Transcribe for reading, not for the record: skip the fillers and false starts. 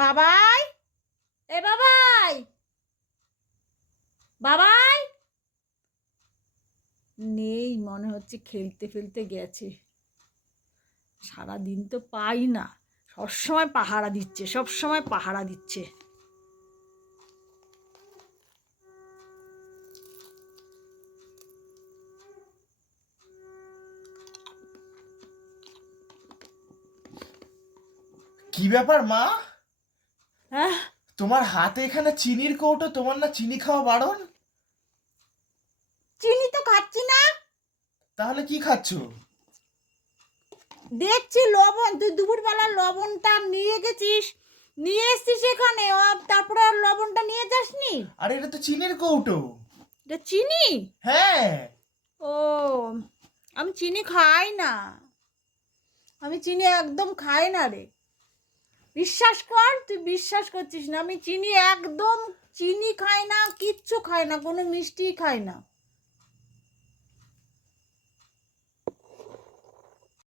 বাবাই, এ বাবাই, বাবাই নেই, মনে হচ্ছে খেলতে ফেলতে গেছে। সারাদিন তো পাই না, সবসময় পাহারা দিচ্ছে, সবসময় পাহারা দিচ্ছে। কি ব্যাপার মা? হ্যাঁ, তোমার হাতে এখানে চিনির কৌটো, তোমার না চিনি খাওয়া বারণ? চিনি তো খাচ্ছি না। তাহলে কি খাচ্ছো? দেখছি লবণ, তুই দুপুরবেলা লবণটা নিয়ে গেছিস, নিয়ে এসছিস এখানে, তারপরে আর লবণটা নিয়ে যাসনি। আরে এটা তো চিনির কৌটো। এটা চিনি? হ্যাঁ। ও, আমি চিনি খাই না, আমি চিনি একদম খাই না রে। বিশ্বাস কর, তুই বিশ্বাস করছিস না, আমি চিনি একদম চিনি খাই না, কিচ্ছু খাই না, কোনো মিষ্টি খাই না।